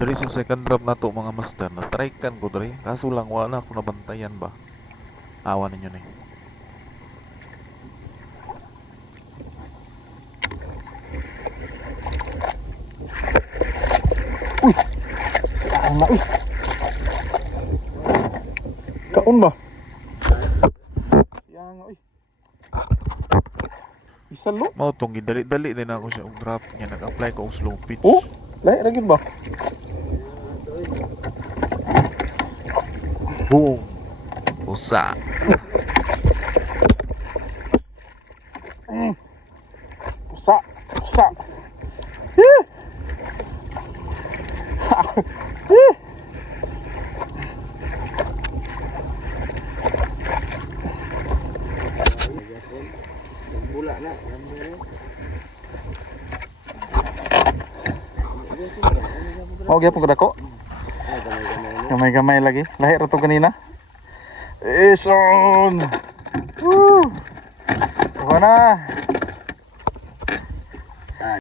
Dari sa second drop na to mga master, na-strikean ko dari. Kaso lang wala ako nabantayan ba. Awa ninyo ni. Uy! Saan na, uy! Kaon ba? Yan nga, uy. Isa lo? Mao tong gidali-dali din ako siya og drop niya, nag-apply ko og slow pitch. Oh? Lahi ra gyud ba? Boom. Usa. Usa! Usa! Eh! Eh! Bula na. Mao gyapon ko dako. Gamay-gamay lagi. Lahi ra to kanina. Ison! Woo! Wala na.